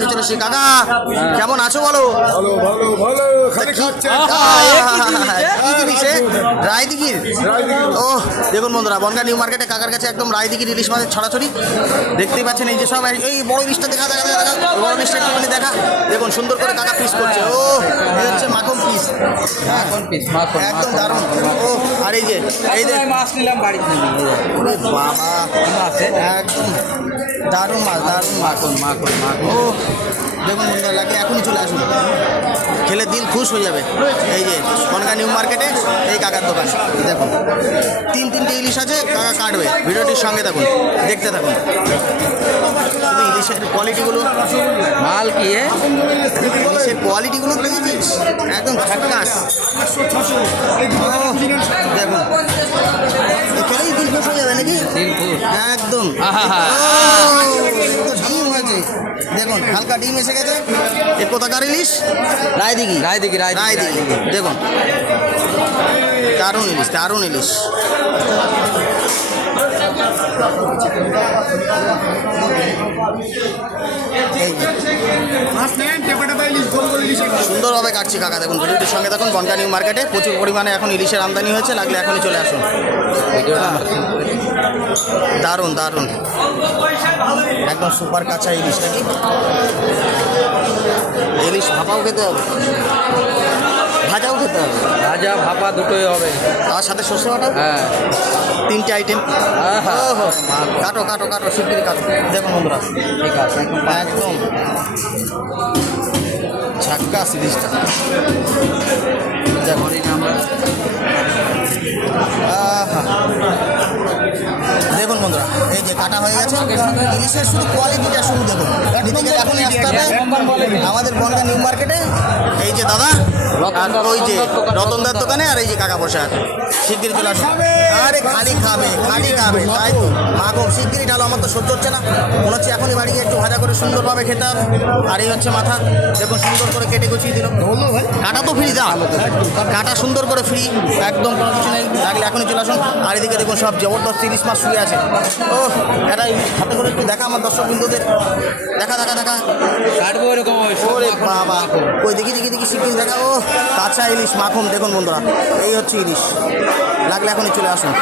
কাছে চলে এসেছি। কাকা কেমন আছো বলো? ভালো ভালো ভালো খালি খাচ্ছে কি জিনিস রায়দিঘির? ও দেখুন বন্ধুরা, বনগাঁ নিউ মার্কেটে কাকার কাছে একদম রায়দিঘির ইলিশ মাছের ছড়াছড়ি দেখতেই পাচ্ছেন। এই যে সব এই বড় ইলিশটা দেখা দেখা দেখা দেখা বড় ইলিশটা একটুখানি দেখা। দেখুন সুন্দর করে কাকা পিস করছে। ও এই হচ্ছে মাখন পিস, একদম দারুণ। ও আর এই যে এই যে মাছ নিলাম বাড়িতে। ওরে বাবা, আছে একদম দারুণ মাছ, দারুণ মাখন মাখন মাখন। ও দেখুন বন্ধুরা, লাগে এখনই চলে আসুন, খেলে দিল খুশ হয়ে যাবে। এই যে বনগাঁ নিউ মার্কেটে এই কাকার দোকান দেখুন, তিনটে ইলিশ আছে, কাকা কাটবে। ভিডিওটির সঙ্গে থাকুন, দেখতে থাকুন। শুধু ইলিশের কোয়ালিটিগুলো, মাল কি ইলিশের কোয়ালিটিগুলো দেখেছিস, একদম ঝাক্কাস। দেখুন খেলেই দিল খুশ হয়ে যাবে নাকি, একদম। ডিম হয়েছে দেখুন, হালকা ডিম এসে গেছে। এর কোথাকার ইলিশ? রায়দিঘি, রায়দিঘি রায়দিঘি। দেখুন দারুণ ইলিশ, দারুণ ইলিশ। সুন্দরভাবে কাটছি কাকা, দেখুন ভিডিওটির সঙ্গে থাকুন। বনগাঁ নিউ মার্কেটে প্রচুর পরিমাণে এখন ইলিশের আমদানি হয়েছে, লাগলে এখনই চলে আসুন। দারুণ দারুণ, একদম সুপার কাঁচা ইলিশ নাকি। ইলিশ ভাপাও খেতে হবে, ভাজাও খেতে হবে, ভাজা ভাপা দুটোই হবে, তার সাথে সর্ষে বাটা। হ্যাঁ তিনটে আইটেম। ওহো, কাটো কাটো কাটো, শিগগিরি কাটো। দেখুন বন্ধুরা, ঠিক আছে একদম ঝাক্কা সিরিজটা যেমন আমরা দেখুন বন্ধুরা, এই যে কাটা হয়ে গেছে। ইলিশের শুধু কোয়ালিটিটা শুরু দেখুন, নিতে গেলে এখনই আসতে হবে আমাদের বনগাঁ নিউ মার্কেটে। এই যে দাদা, আর ওই যে রতনদার দোকানে, আর এই যে কাকা বসে আছে। শিগগিরি চলে আসুন। আরে খালি খাবে, খালি খাবে, তাই তো মাখো শিগগিরি ঢালো। আমার তো সহ্য হচ্ছে না, মনে হচ্ছে এখনই বাড়ি গিয়ে একটু ভাজা করে সুন্দরভাবে খেতে হবে। আর এই হচ্ছে মাথা, দেখুন সুন্দর করে কেটে গুছিয়ে দিল। কাটা তো ফ্রি দা, কাটা সুন্দর করে ফ্রি, একদম কোনো কিছু নেই, লাগলে এখনই চলে আসুন। আর এদিকে দেখুন সব জবরদস্ত ইলিশ মাছ শুয়ে আছে। ও এটা হাতে করে একটু দেখা আমার দর্শক বিন্দুদের, দেখা দেখা দেখা। কাটবো এরকম ওরে বাবা, ওই দেখি দেখি দেখি শিগগিরি দেখা। ও কাঁচা ইলিশ মাখন, দেখুন বন্ধুরা, এই হচ্ছে ইলিশ, লাগলে এখনই চলে আসুন।